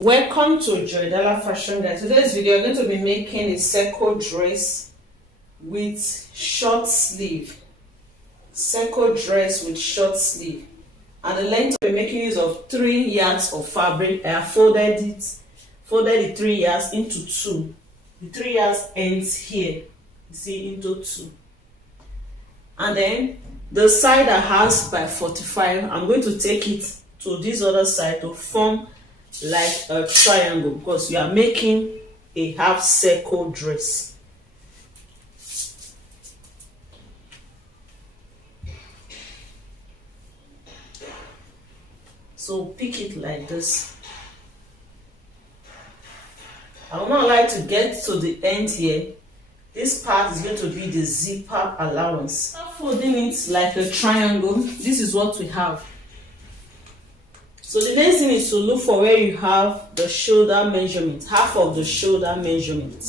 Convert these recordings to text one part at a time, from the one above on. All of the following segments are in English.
Welcome to Joidala Fashion Guide. Today's video I'm going to be making a circle dress with short sleeve. Circle dress with short sleeve. And the length I'll be making use of 3 yards of fabric. I have folded the 3 yards into 2. The 3 yards ends here. You see, into 2. And then the side I has by 45, I'm going to take it to this other side to form like a triangle because you are making a half circle dress. So pick it like this. I would not like to get to the end here. This part is going to be the zipper allowance. Folding it like a triangle. This is what we have. So the next thing is to look for where you have the shoulder measurement, half of the shoulder measurement.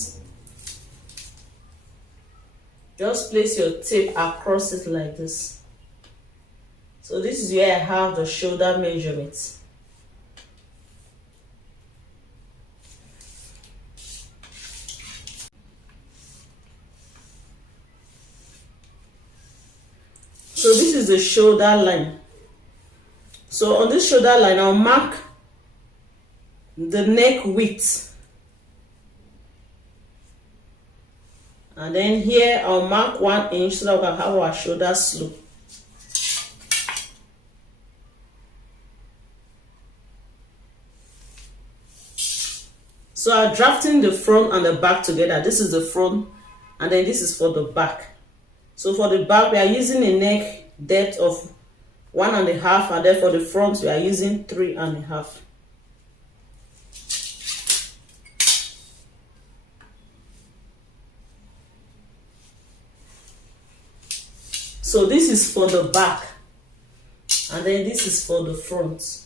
Just place your tape across it like this. So this is where I have the shoulder measurement. So this is the shoulder line. So on this shoulder line, I'll mark the neck width. And then here, I'll mark 1 inch so that we can have our shoulder slope. So I'm drafting the front and the back together. This is the front and then this is for the back. So for the back, we are using a neck depth of 1.5, and then for the front we are using 3.5. So this is for the back and then this is for the front.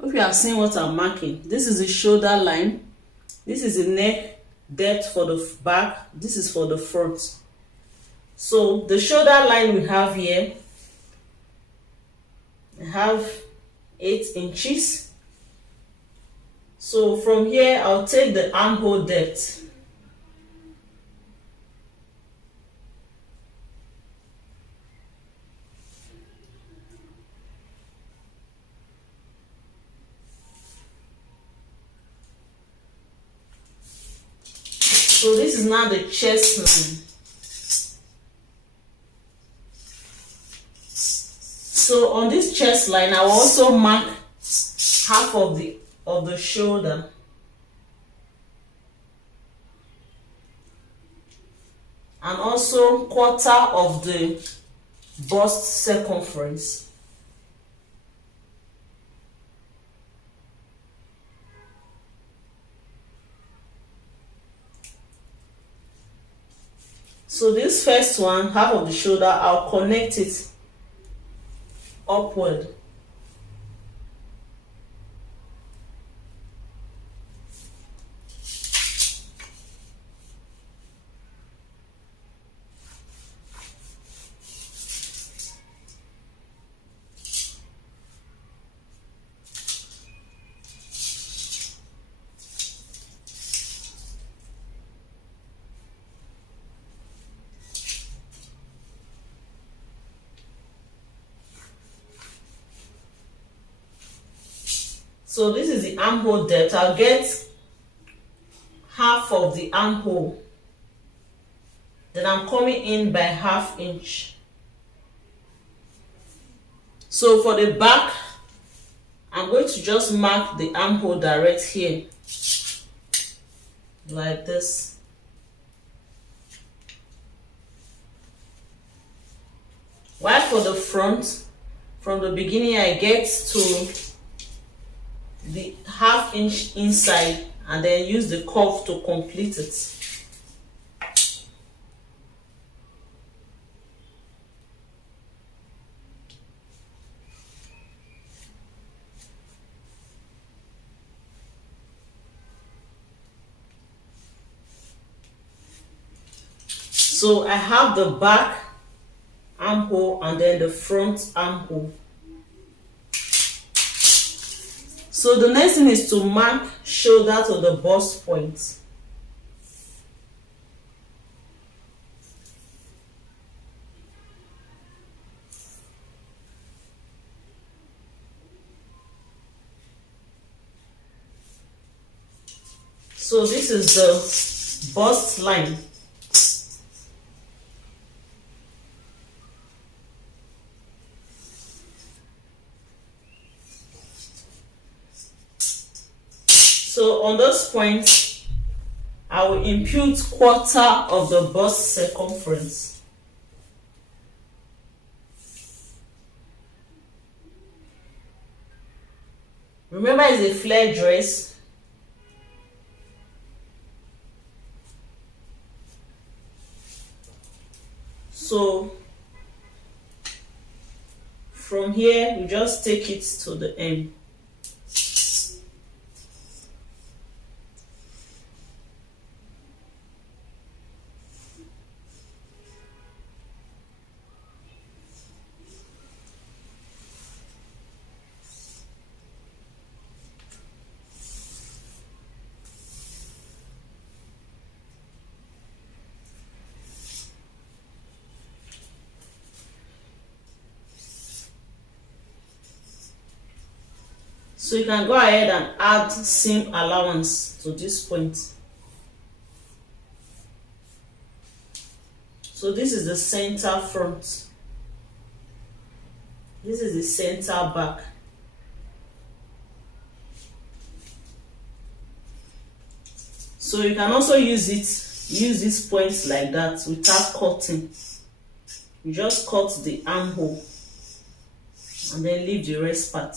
Hope you have seen what I'm marking. This is the shoulder line. This is the neck depth for the back. This is for the front. So the shoulder line we have here, I have 8 inches. So from here, I'll take the armhole depth. So this is now the chest line. So on this chest line, I will also mark half of the shoulder. And also 1/4 of the bust circumference. So this first one, half of the shoulder, I'll connect it upward. So this is the armhole depth. I'll get half of the armhole. Then I'm coming in by 1/2 inch. So for the back, I'm going to just mark the armhole direct here. Like this. While for the front, from the beginning I get to the 1/2 inch inside and then use the curve to complete it. So I have the back armhole and then the front armhole. So the next thing is to mark shoulder to the bust point. So this is the bust line. So on those points, I will impute quarter of the bust circumference. Remember, it's a flare dress. So from here, we just take it to the end. So you can go ahead and add seam allowance to this point. So this is the center front. This is the center back. So you can also use these points like that without cutting. You just cut the armhole and then leave the rest part.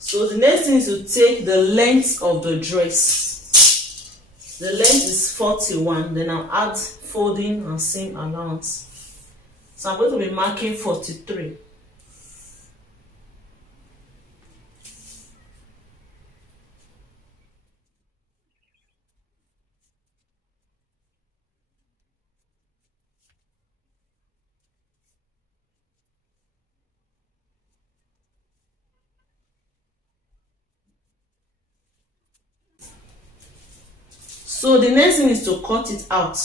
So the next thing is to take the length of the dress. The length is 41, then I'll add folding and seam allowance. So I'm going to be marking 43. So the next thing is to cut it out.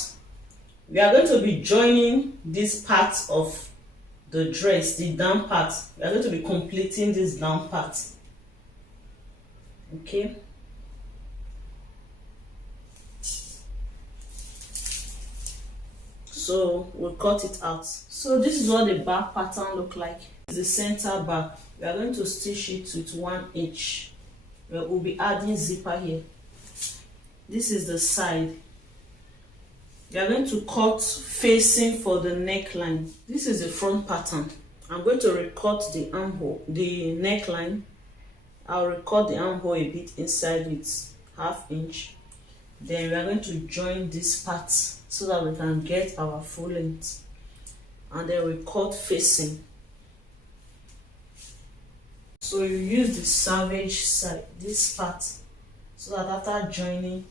We are going to be joining this part of the dress, the down part. We are going to be completing this down part. Okay. So we'll cut it out. So this is what the back pattern look like. This is the center back. We are going to stitch it with 1 inch. We'll be adding zipper here. This is the side. We are going to cut facing for the neckline. This is the front pattern. I'm going to recut the armhole, the neckline. I'll recut the armhole a bit inside with 1/2 inch. Then we are going to join this part so that we can get our full length. And then we cut facing. So you use the savage side, this part, so that after joining,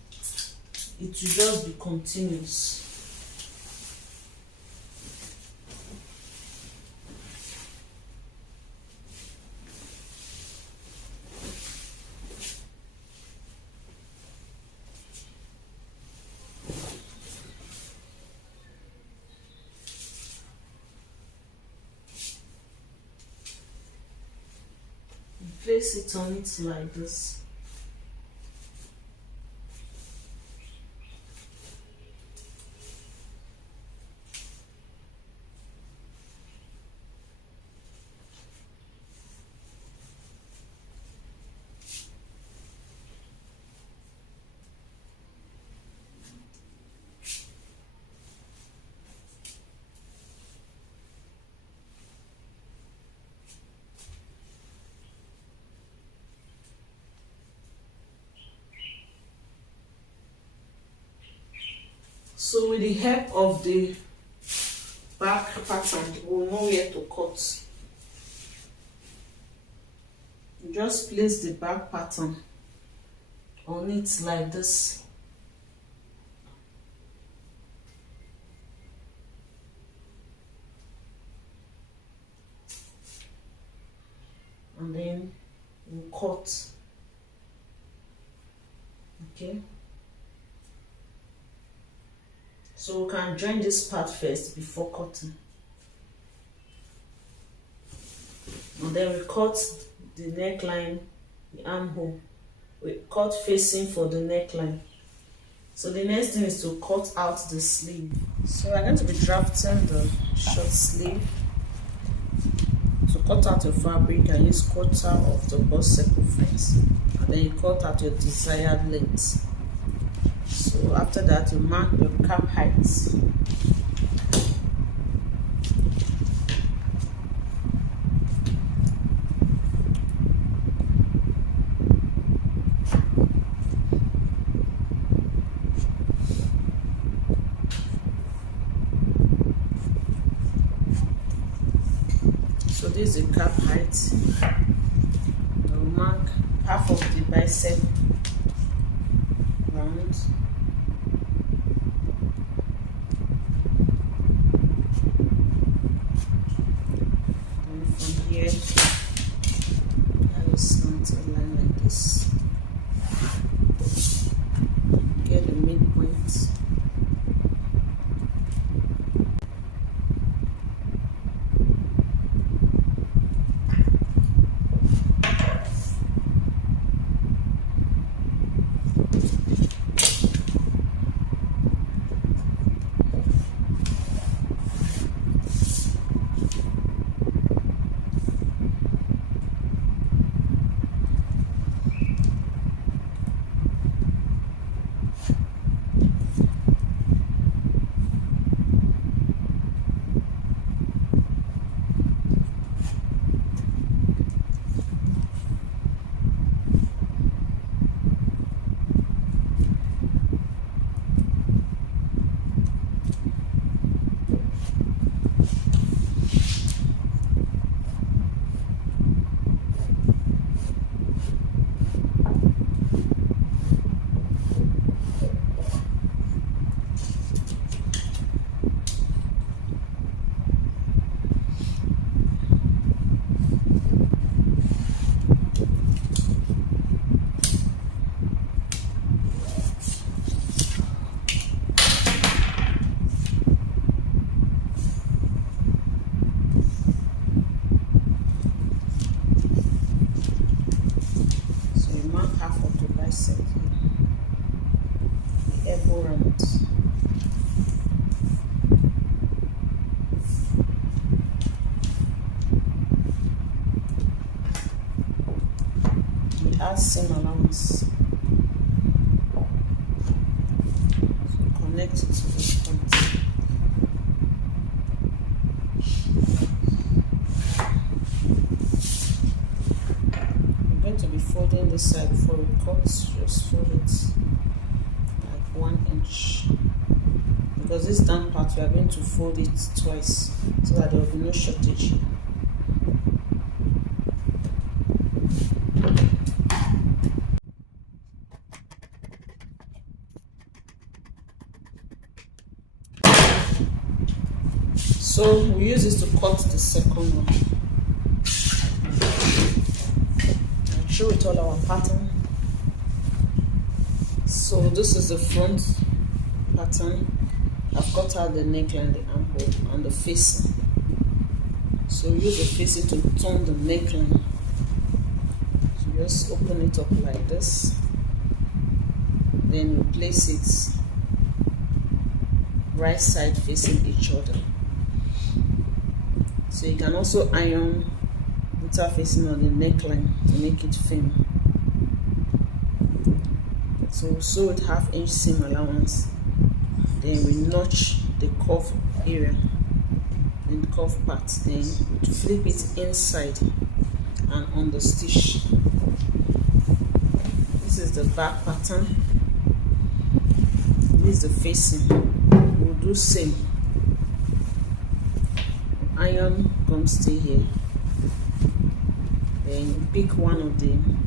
it will just be continuous. Place it on it like this. So with the help of the back pattern, we'll know where to cut. You just place the back pattern on it like this. and then we'll cut. Okay, so we can join this part first before cutting, and then we cut the neckline, the armhole. We cut facing for the neckline. So the next thing is to cut out the sleeve. So we're going to be drafting the short sleeve. To cut out your fabric, you can use quarter of the bust circumference, and then you cut out your desired length. So after that, you mark your cap height. So this is the cap height. I will mark half of the bicep round. And from here, I will slant a line like this. Get the midpoint. Add seam allowance. So connect it to this point. I'm going to be folding this side before we cut. Just fold it like 1 inch, because this down part we are going to fold it twice so that there will be no shortage. So we use this to cut the second one. I'll show it all our pattern. So this is the front pattern. I've cut out the neckline, the armhole, and the facing. So we use the facing to turn the neckline. So just open it up like this. Then we place it right side facing each other. So you can also iron without facing on the neckline to make it firm. So sew with 1/2 inch seam allowance. Then we notch the curve area and curve part. Then to flip it inside and on the stitch. This is the back pattern. This is the facing. We'll do same. Iron gum stay here. Then you pick one of them,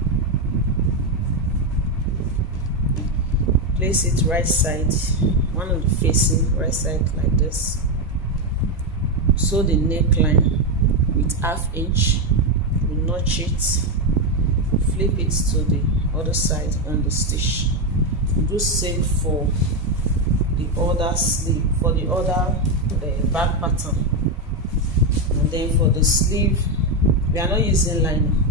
place it right side, one of the facing right side like this. Sew the neckline with 1/2 inch. We notch it, flip it to the other side on the stitch. Do same for the other sleeve, for the other back pattern. And then for the sleeve, we are not using lining.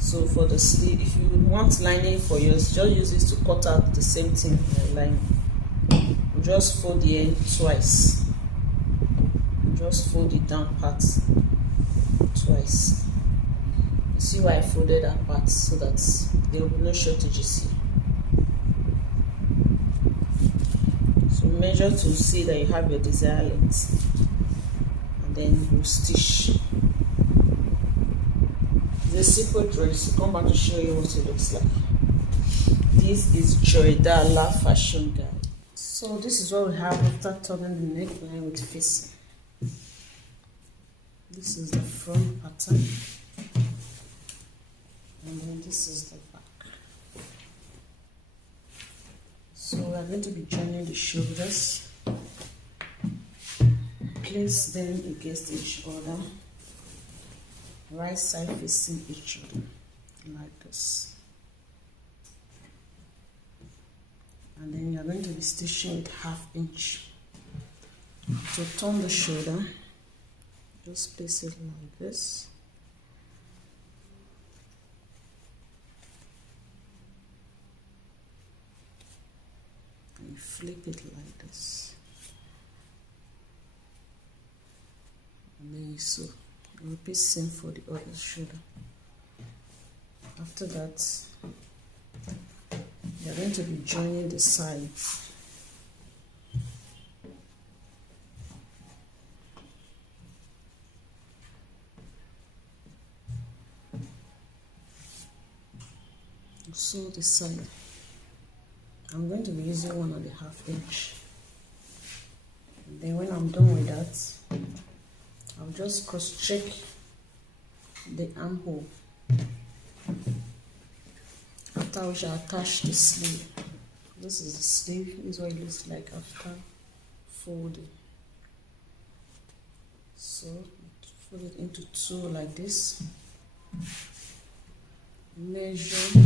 So for the sleeve, if you want lining for yours, just use it to cut out the same thing lining. Just fold the end twice. Just fold the down part twice. You see why I folded that part, so that there will be no shortages here. So measure to see that you have your desired length, and then you stitch. It's a simple dress. Come back to show you what it looks like. This is Joidala fashion guide. So this is what we have after turning the neckline with facing. This is the front pattern, and then this is the back. So we are going to be joining the shoulders. Place them against each other, right side facing each other, like this. And then you are going to be stitching with 1/2 inch. To turn the shoulder, just place it like this. And flip it like this. And then you sew. Repeat same for the other shoulder. After that, you're going to be joining the sides. Sew the side. I'm going to be using 1.5 inch. And then when I'm done with that, I'll just cross check the armhole. After which I attach the sleeve. This is the sleeve. This is what it looks like after folding. So fold it into 2 like this. Measure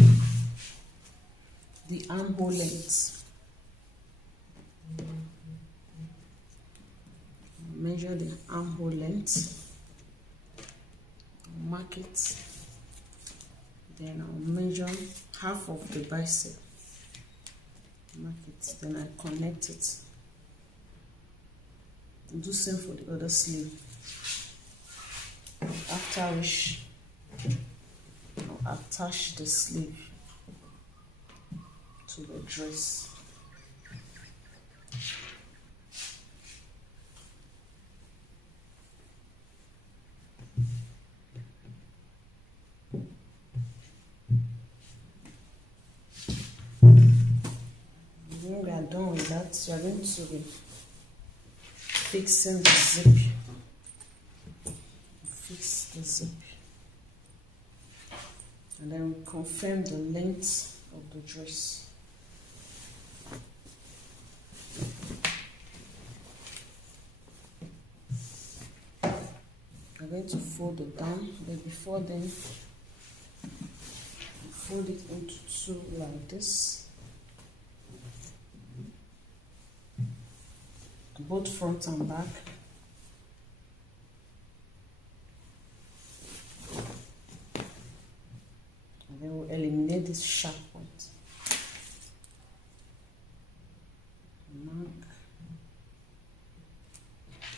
the armhole length. Measure the armhole length. Mark it. Then I'll measure 1/2 of the bicep. Mark it. Then I connect it. Do same for the other sleeve. After which I'll attach the sleeve to the dress. When we are done with that, we are going to be fixing the zip. Fix the zip. And then we confirm the length of the dress. We're going to fold it down, but before then, fold it into 2 like this. Both front and back. And then we'll eliminate this sharp point. Mark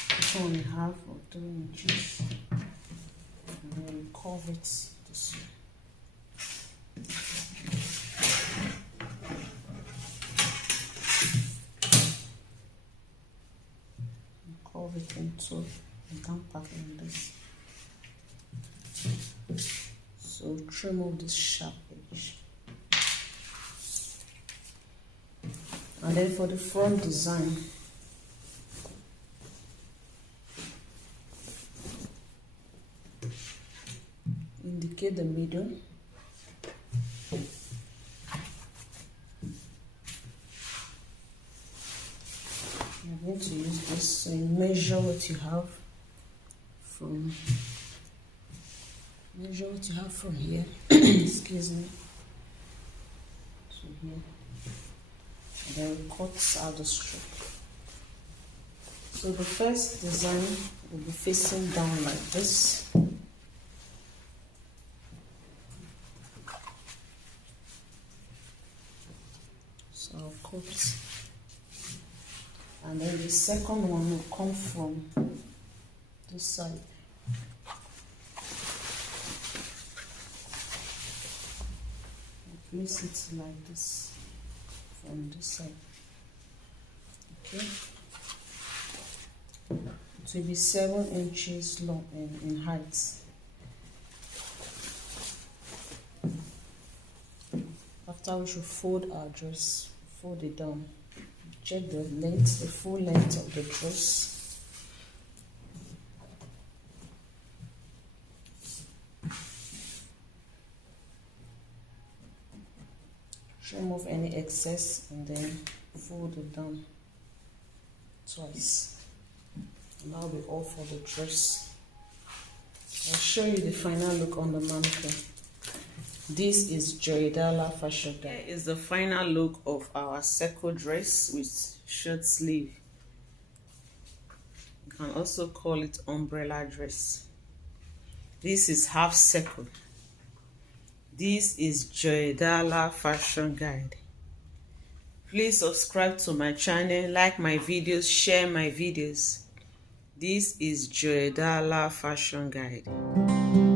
2.5 or 3 inches. And then we curve it this way. Curve it into a down pattern like this. So trim off this sharp edge. And then for the front design, indicate the middle. You're going to use this, so you measure what you have from Measure what you have from here, excuse me, to here, and then cut out the strip. So the first design will be facing down like this. So I'll cut, and then the second one will come from this side. Place it like this from this side. Okay. It will be 7 inches long in height. After we should fold our dress, fold it down. Check the length, the full length of the dress. Remove any excess and then fold it down twice. And that'll be all for the dress. I'll show you the final look on the mannequin. This is Joidala fashion. Here is the final look of our circle dress with short sleeve. You can also call it umbrella dress. This is half circle. This is Joidala Fashion Guide. Please subscribe to my channel, like my videos, share my videos. This is Joidala Fashion Guide.